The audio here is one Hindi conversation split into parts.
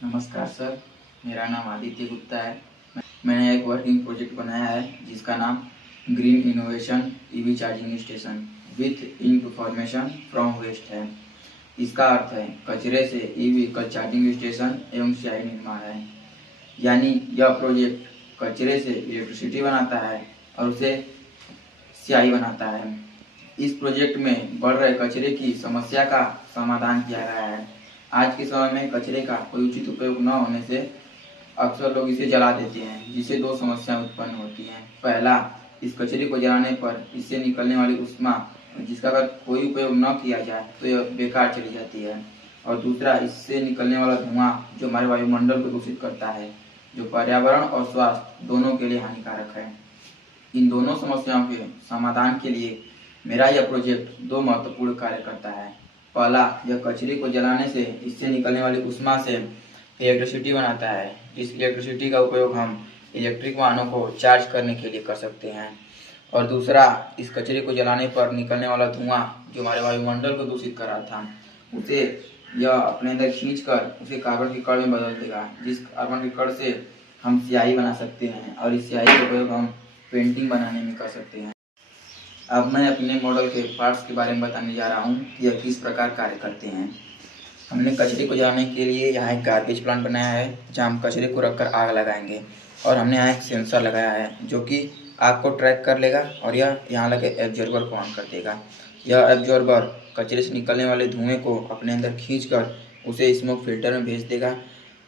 नमस्कार सर, मेरा नाम आदित्य गुप्ता है। मैंने एक वर्किंग प्रोजेक्ट बनाया है जिसका नाम green innovation EV charging station with information from waste है। इसका अर्थ है कचरे से ई व्हीकल चार्जिंग स्टेशन एवं स्याही निर्माण है। यानी यह प्रोजेक्ट कचरे से इलेक्ट्रिसिटी बनाता है और उसे स्याही बनाता है। इस प्रोजेक्ट में बढ़ रहे कचरे की समस्या का समाधान किया गया है। आज के समय में कचरे का कोई उचित उपयोग न होने से अक्सर लोग इसे जला देते हैं, जिससे दो समस्याएं उत्पन्न होती हैं। पहला, इस कचरे को जलाने पर इससे निकलने वाली ऊष्मा जिसका अगर कोई उपयोग न किया जाए तो यह बेकार चली जाती है। और दूसरा, इससे निकलने वाला धुआं जो हमारे वायुमंडल को दूषित करता है, जो पर्यावरण और स्वास्थ्य दोनों के लिए हानिकारक है। इन दोनों समस्याओं के समाधान के लिए मेरा यह प्रोजेक्ट दो महत्वपूर्ण कार्य करता है। पहला, यह कचरे को जलाने से इससे निकलने वाली ऊष्मा से इलेक्ट्रिसिटी बनाता है। इस इलेक्ट्रिसिटी का उपयोग हम इलेक्ट्रिक वाहनों को चार्ज करने के लिए कर सकते हैं। और दूसरा, इस कचरे को जलाने पर निकलने वाला धुआं जो हमारे वायुमंडल को दूषित कर रहा था, उसे यह अपने अंदर खींच कर उसे कार्बन के कण में बदल देगा, जिस कार्बन के कण से हम स्याही बना सकते हैं और इस स्याही का उपयोग हम पेंटिंग बनाने में कर सकते हैं। अब मैं अपने मॉडल के पार्ट्स के बारे में बताने जा रहा हूँ कि यह किस प्रकार कार्य करते हैं। हमने कचरे को जलाने के लिए यहाँ एक गार्बेज प्लांट बनाया है, जहाँ हम कचरे को रखकर आग लगाएंगे। और हमने यहाँ एक सेंसर लगाया है जो कि आग को ट्रैक कर लेगा और यह यहाँ लगे एब्जॉर्बर को ऑन कर देगा। यह एब्जॉर्बर कचरे से निकलने वाले धुएँ को अपने अंदर खींचकर उसे स्मोक फिल्टर में भेज देगा।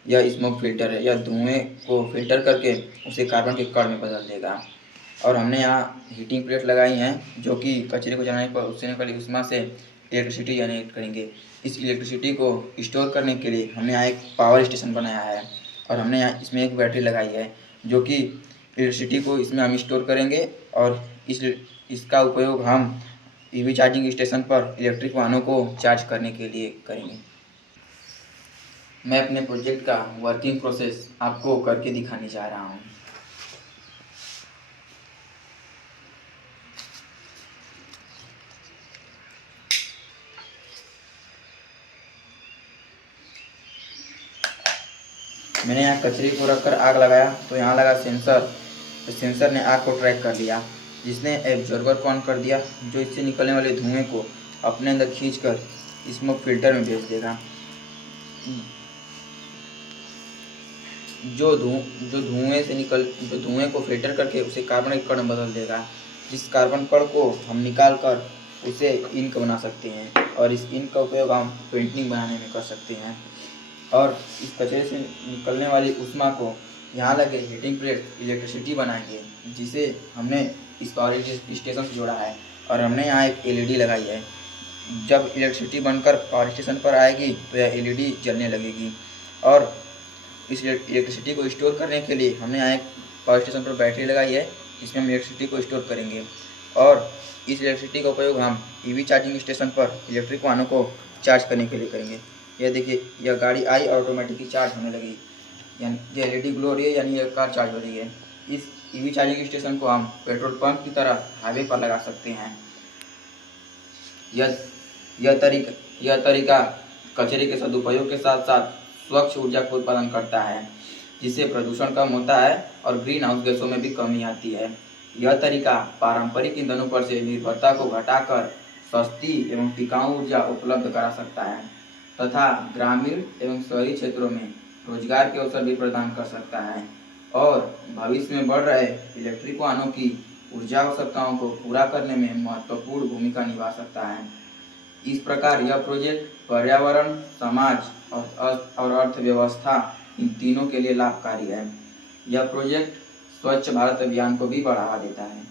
यह स्मोक फिल्टर है, यह धुएँ को फिल्टर करके उसे कार्बन के कण में बदल देगा। और हमने यहाँ हीटिंग प्लेट लगाई हैं जो कि कचरे को जलाने पर उससे निकली ऊष्मा से इलेक्ट्रिसिटी जनरेट करेंगे। इस इलेक्ट्रिसिटी को स्टोर करने के लिए हमने यहाँ एक पावर स्टेशन बनाया है और हमने यहाँ इसमें एक बैटरी लगाई है जो कि इलेक्ट्रिसिटी को इसमें हम स्टोर करेंगे और इसका उपयोग हम ईवी चार्जिंग स्टेशन पर इलेक्ट्रिक वाहनों को चार्ज करने के लिए करेंगे। मैं अपने प्रोजेक्ट का वर्किंग प्रोसेस आपको करके दिखाने जा रहा हूँ। मैंने यहाँ कचरे को रखकर आग लगाया तो यहाँ लगा सेंसर। सेंसर ने आग को ट्रैक कर लिया, जिसने एब्जॉर्बर को ऑन कर दिया जो इससे निकलने वाले धुएं को अपने अंदर खींचकर स्मोक फिल्टर में भेज देगा। जो धुएं को फिल्टर करके उसे कार्बन के कण में बदल देगा, जिस कार्बन कण को हम निकाल कर उसे इंक बना सकते हैं और इस इंक का उपयोग हम पेंटिंग बनाने में कर सकते हैं। और इस कचरे से निकलने वाली ऊष्मा को यहाँ लगे हीटिंग प्लेट इलेक्ट्रिसिटी बनाएंगे, जिसे हमने इस पावर स्टेशन से जोड़ा है। और हमने यहाँ एक एलईडी लगाई है। जब इलेक्ट्रिसिटी बनकर पावर स्टेशन पर आएगी तो यह एलईडी जलने लगेगी। और इस इलेक्ट्रिसिटी को स्टोर करने के लिए हमने यहाँ एक पावर स्टेशन पर बैटरी लगाई है, जिसमें हम इलेक्ट्रिसिटी को स्टोर करेंगे। और इस इलेक्ट्रिसिटी का उपयोग हम ईवी चार्जिंग स्टेशन पर इलेक्ट्रिक वाहनों को चार्ज करने के लिए करेंगे। यह देखिए, यह गाड़ी आई और ऑटोमेटिकली चार्ज होने लगी, यानी ये एलईडी ग्लो हो रही है, यानी यह कार चार्ज हो रही है। इस ईवी चार्जिंग स्टेशन को हम पेट्रोल पंप की तरह हाईवे पर लगा सकते हैं। यह तरीका कचरे के सदुपयोग के साथ साथ स्वच्छ ऊर्जा का उत्पादन करता है, जिससे प्रदूषण कम होता है और ग्रीन हाउस गैसों में भी कमी आती है। यह तरीका पारंपरिक ईंधनों पर से निर्भरता को घटाकर सस्ती एवं टिकाऊ ऊर्जा उपलब्ध करा सकता है तथा ग्रामीण एवं शहरी क्षेत्रों में रोजगार के अवसर भी प्रदान कर सकता है और भविष्य में बढ़ रहे इलेक्ट्रिक वाहनों की ऊर्जा आवश्यकताओं को पूरा करने में महत्वपूर्ण भूमिका निभा सकता है। इस प्रकार यह प्रोजेक्ट पर्यावरण, समाज और अर्थव्यवस्था इन तीनों के लिए लाभकारी है। यह प्रोजेक्ट स्वच्छ भारत अभियान को भी बढ़ावा देता है।